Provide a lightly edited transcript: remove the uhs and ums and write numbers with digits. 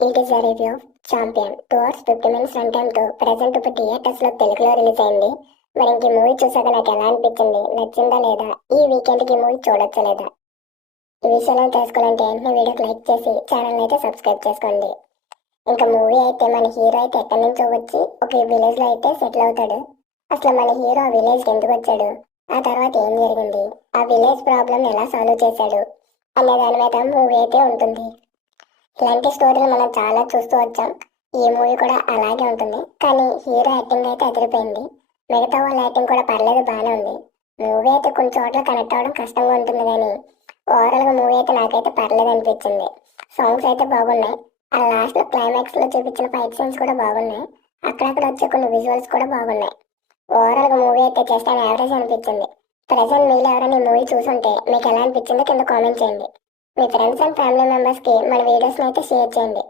It is a review of Champion. 2 hours 50 minutes runtime తో present ఇప్పుడు theatres లో తెలుగులో రిలీజ్ అయింది. మరి ఇంక మూవీ చూసాక నాకు ఎలా అనిపించింది, నచ్చిందా లేదా, ఈ వీకెండ్ కి మూవీ చూడొచ్చా లేదా, ఈ విషయాలను తెలుసుకోవాలంటే వెంటనే వీడియోకి లైక్ చేసి ఛానల్ అయితే సబ్స్క్రైబ్ చేసుకోండి. ఇంకా మూవీ అయితే మన హీరో అయితే ఎక్కడి నుంచో వచ్చి ఒక విలేజ్ లో అయితే సెటిల్ అవుతాడు. అసలు మన హీరో ఆ విలేజ్ కి ఎందుకు వచ్చాడు, ఆ తర్వాత ఏం జరిగింది, ఆ విలేజ్ ప్రాబ్లం ఎలా సాల్వ్ చేశాడు అనే దాని మీద మూవీ అయితే ఉంటుంది. ఇలాంటి స్టోరీలు మనం చాలా చూస్తూ వచ్చాం. ఈ మూవీ కూడా అలాగే ఉంటుంది. కానీ హీరో యాక్టింగ్ అయితే అదిరిపోయింది. మిగతా వాళ్ళ యాక్టింగ్ కూడా పర్లేదు, బాగానే ఉంది. మూవీ అయితే కొన్ని చోట్ల కనెక్ట్ అవ్వడం కష్టంగా ఉంటుంది, కానీ ఓవరాల్గా మూవీ అయితే నాకైతే పర్లేదు అనిపించింది. సాంగ్స్ అయితే బాగున్నాయి. ఆ లాస్ట్లో క్లైమాక్స్లో చూపించిన ఫైట్ సీన్స్ కూడా బాగున్నాయి. అక్కడక్కడ వచ్చే కొన్ని విజువల్స్ కూడా బాగున్నాయి. ఓవరాల్గా మూవీ అయితే జస్ట్ అండ్ యావరేజ్ అనిపించింది. ప్రజెంట్ మీరు ఎవరైనా ఈ మూవీ చూసుంటే మీకు ఎలా అనిపించిందో కింద కామెంట్ చేయండి. మీ ఫ్రెండ్స్ అండ్ ఫ్యామిలీ మెంబర్స్కి మన వీడియోస్ని అయితే షేర్ చేయండి.